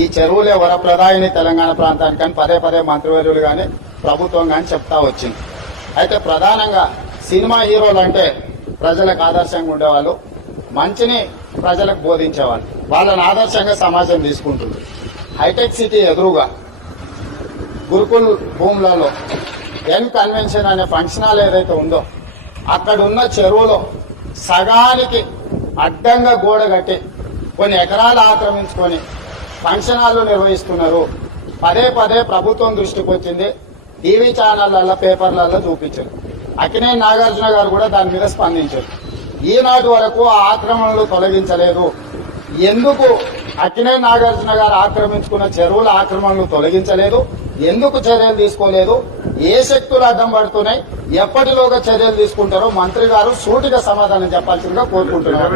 ఈ చెరువులే వరప్రదాయిని తెలంగాణ ప్రాంతానికి అని పదే పదే మంత్రివర్యులు కానీ ప్రభుత్వం కానీ చెప్తా వచ్చింది. అయితే ప్రధానంగా సినిమా హీరోలు అంటే ప్రజలకు ఆదర్శంగా ఉండేవాళ్ళు, మంచిని ప్రజలకు బోధించేవాళ్ళు. వాళ్ళని ఆదర్శంగా సమాజం తీసుకుంటుంది. హైటెక్ సిటీ ఎదురుగా గురుకుల్ భూములలో ఎన్ కన్వెన్షన్ అనే ఫంక్షన్ హాల్ ఏదైతే ఉందో అక్కడ ఉన్న చెరువులో సగానికి అడ్డంగా గోడ కట్టి కొన్ని ఎకరాలు ఆక్రమించుకొని ఫంక్షన్ హాల్ నిర్వహిస్తున్నారు. పదే పదే ప్రభుత్వం దృష్టికి వచ్చింది. టీవీ ఛానళ్లలో పేపర్లలో చూపించారు. అక్కినేని నాగార్జున గారు కూడా దాని మీద స్పందించారు. ఈనాటి వరకు ఆ ఆక్రమణలు తొలగించలేదు. ఎందుకు అక్కినేని నాగార్జున గారు ఆక్రమించుకున్న చెరువుల ఆక్రమణలు తొలగించలేదు? ఎందుకు చర్యలు తీసుకోలేదు? ఏ శక్తులు అడ్డం పడుతున్నాయి? ఎప్పటిలోగా చర్యలు తీసుకుంటారో మంత్రి గారు సూటిగా సమాధానం చెప్పాల్సిందిగా కోరుకుంటున్నారు.